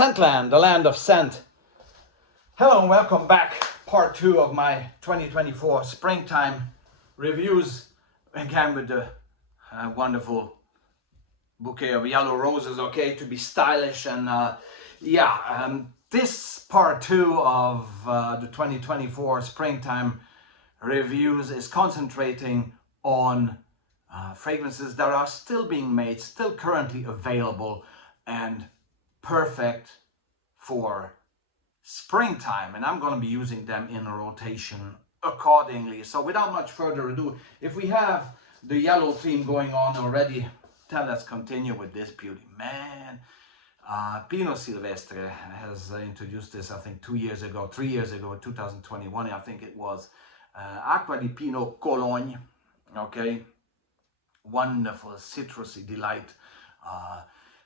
Scentland, the land of scent. Hello and welcome back. Part 2 of my 2024 springtime reviews. Again with the wonderful bouquet of yellow roses, okay, to be stylish. And this part 2 of the 2024 springtime reviews is concentrating on fragrances that are still being made, still currently available, and perfect for springtime, and I'm going to be using them in a rotation accordingly. So without much further ado, if we have the yellow theme going on already, then let's continue with this beauty. Man, Pino Silvestre has introduced this, I think 3 years ago, 2021, I think it was. Aqua Pino Cologne, okay, wonderful citrusy delight,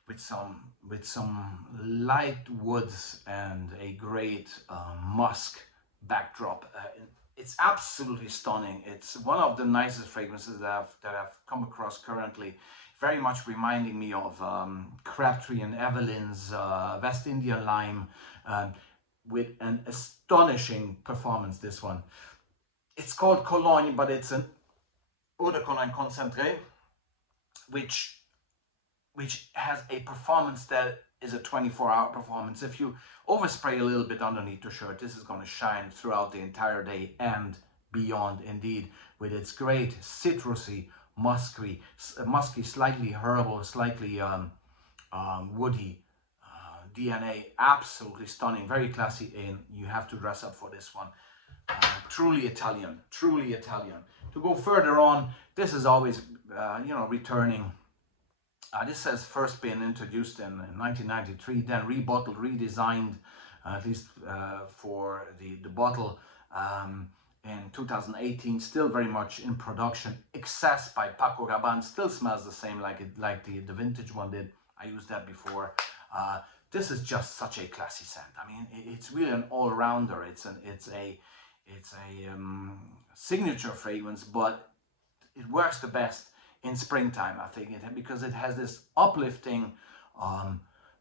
with some light woods and a great musk backdrop. It's absolutely stunning. It's one of the nicest fragrances that I've come across currently. Very much reminding me of Crabtree and Evelyn's West Indian Lime, with an astonishing performance. This one, it's called Cologne, but it's an eau de cologne concentré, which has a performance that is a 24-hour performance. If you overspray a little bit underneath the shirt, this is going to shine throughout the entire day and beyond, indeed, with its great citrusy, musky, slightly herbal, slightly woody DNA. Absolutely stunning, very classy, and you have to dress up for this one. Truly Italian, truly Italian. To go further on, this is always, returning. This has first been introduced in 1993, then rebottled, redesigned, at least for the bottle, in 2018. Still very much in production. Excess by Paco Rabanne still smells the same like the vintage one did. I used that before. This is just such a classy scent. I mean, it's really an all-rounder. It's a signature fragrance, but it works the best in springtime, I think, because it has this uplifting,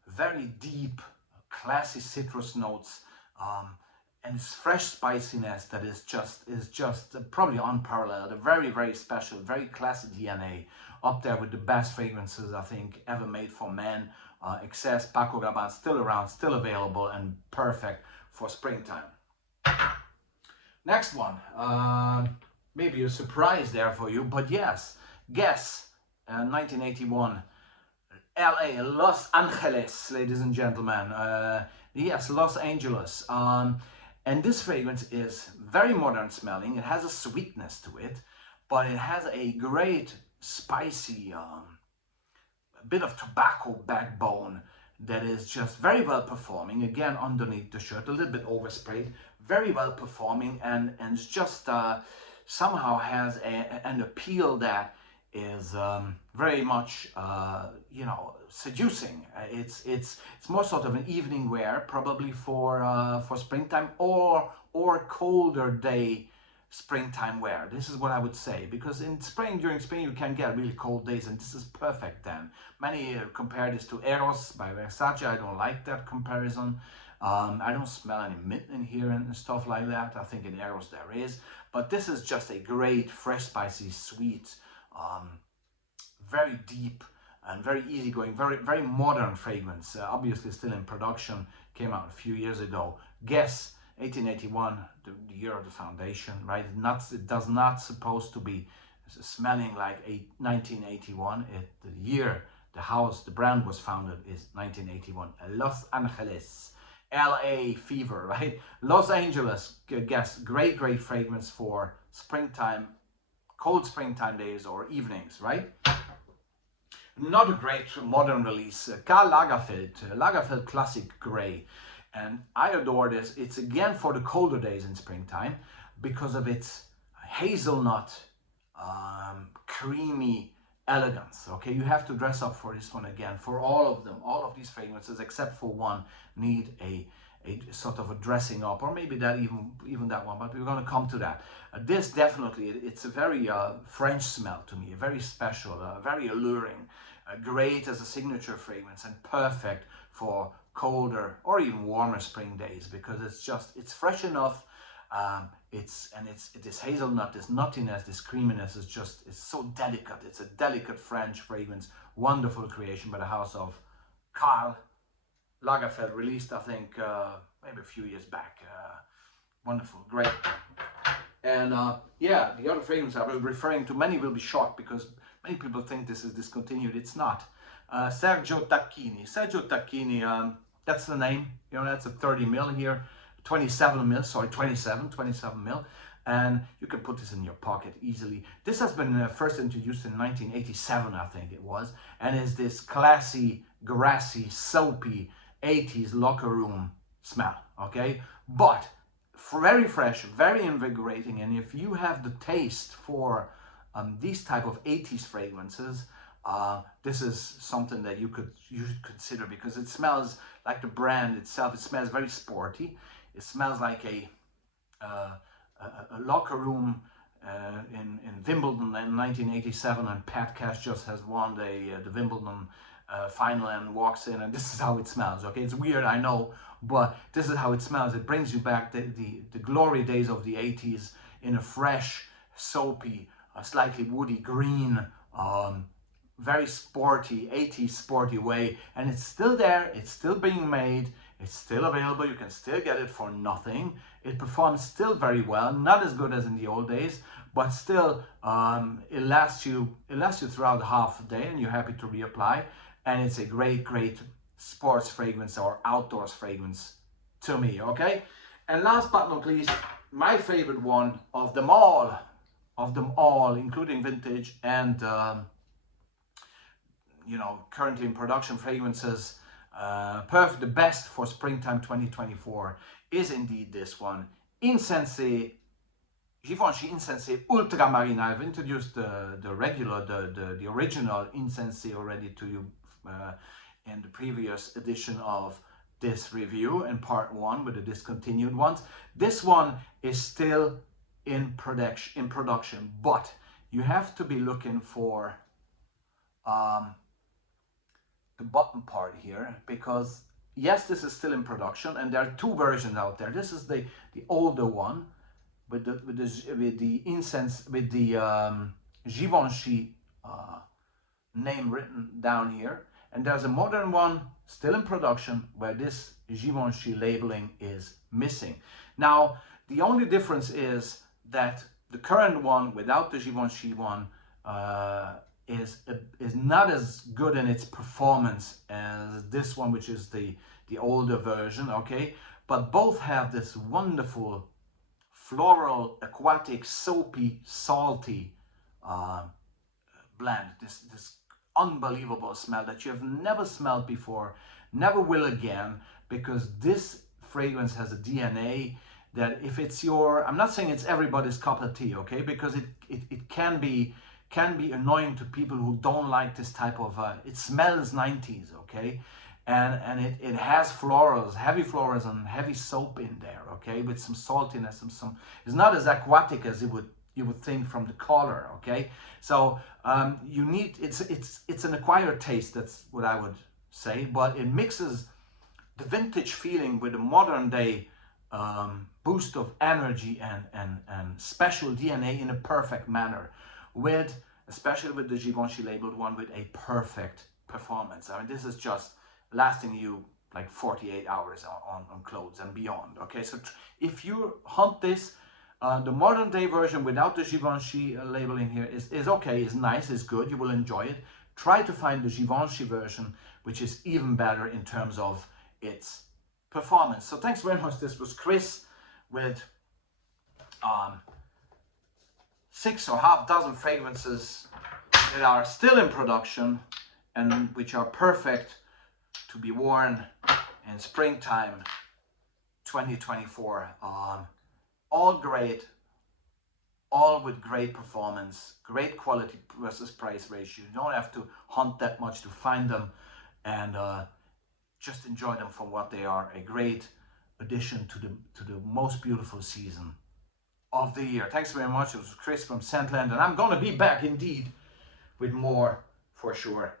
very deep, classy citrus notes, and this fresh spiciness that is just probably unparalleled. A very, very special, very classy DNA, up there with the best fragrances I think ever made for men. Excess, Paco Rabanne, still around, still available, and perfect for springtime. Next one, maybe a surprise there for you, but yes. Guess, 1981, LA, Los Angeles, ladies and gentlemen. Yes, Los Angeles. And this fragrance is very modern smelling. It has a sweetness to it, but it has a great spicy, bit of tobacco backbone that is just very well performing. Again, underneath the shirt, a little bit oversprayed, very well performing, and it's just somehow has an appeal that is very much seducing. It's more sort of an evening wear, probably for springtime or colder day springtime wear. This is what I would say, because during spring you can get really cold days, and this is perfect then. Many compare this to Eros by Versace. I don't like that comparison. I don't smell any mint in here and stuff like that. I think in Eros there is, but this is just a great, fresh, spicy, sweet, very deep and very easygoing, very, very modern fragrance. Obviously still in production, came out a few years ago. Guess 1881, the year of the foundation, right? It does not supposed to be smelling like 1981. The year, the house, the brand was founded is 1981. Los Angeles, LA fever, right? Los Angeles, guess, great fragrance for springtime, cold springtime days or evenings, right? Not a great modern release, Karl Lagerfeld Classic Grey. And I adore this. It's again for the colder days in springtime because of its hazelnut, creamy elegance. Okay, you have to dress up for this one again. For all of them, all of these fragrances except for one need a sort of a dressing up, or maybe that even that one, but we're going to come to that. This definitely, it's a very French smell to me, very special, very alluring, great as a signature fragrance and perfect for colder or even warmer spring days, because it's fresh enough. This hazelnut, this nuttiness, this creaminess it's so delicate. It's a delicate French fragrance, wonderful creation by the house of Karl Lagerfeld, released I think maybe a few years back. Wonderful, great. And yeah, the other fragrance I was referring to, many will be shocked because many people think this is discontinued. It's not. Serio Tacchini. Serio Tacchini, that's the name. You know, that's a 30 mil here. 27 mil, sorry, 27 mil. And you can put this in your pocket easily. This has been first introduced in 1987, I think it was. And is this classy, grassy, soapy 80s locker room smell, okay? But very fresh, very invigorating. And if you have the taste for these type of 80s fragrances, this is something that you should consider, because it smells like the brand itself. It smells very sporty. It smells like a locker room in Wimbledon in 1987, and Pat Cash just has won the Wimbledon final and walks in, and this is how it smells. Okay, it's weird, I know, but this is how it smells. It brings you back the glory days of the 80s in a fresh, soapy, slightly woody green, very sporty, 80s sporty way. And it's still there, it's still being made, it's still available, you can still get it for nothing. It performs still very well, not as good as in the old days, but still it lasts you throughout half the day, and you're happy to reapply. And it's a great sports fragrance or outdoors fragrance to me, okay? And last but not least, my favorite one of them all, including vintage and you know, currently in production fragrances, perfect, the best for springtime 2024 is indeed this one, Insensé, Givenchy Insensé Ultramarine. I've introduced the original Insensé already to you in the previous edition of this review in part 1 with the discontinued ones. This one is still in production, but you have to be looking for the bottom part here, because yes, this is still in production, and there are two versions out there. This is the older one with the incense, with the Givenchy name written down here, and there's a modern one still in production where this Givenchy labeling is missing. Now the only difference is that the current one without the Givenchy one is not as good in its performance as this one, which is the older version, okay? But both have this wonderful floral, aquatic, soapy, salty blend. This unbelievable smell that you have never smelled before, never will again, because this fragrance has a DNA that if it's your, I'm not saying it's everybody's cup of tea, okay? Because it can be annoying to people who don't like this type of, it smells 90s, okay? And it has florals, heavy florals and heavy soap in there, okay? With some saltiness and some, it's not as aquatic as you would think from the color, okay? So you need, it's an acquired taste, that's what I would say, but it mixes the vintage feeling with a modern day boost of energy and special DNA in a perfect manner, with, especially with the Givenchy labeled one, with a perfect performance. I mean, this is just lasting you like 48 hours on clothes and beyond, okay? So if you hunt this, the modern day version without the Givenchy labeling here is okay, is nice, is good, you will enjoy it. Try to find the Givenchy version, which is even better in terms of its performance. So thanks very much. This was Chris with 6 or half dozen fragrances that are still in production and which are perfect to be worn in springtime 2024. All great, all with great performance, great quality versus price ratio. You don't have to hunt that much to find them, and just enjoy them for what they are, a great addition to the most beautiful season of the year. Thanks very much. It was Chris from Scentland, and I'm gonna be back indeed with more for sure.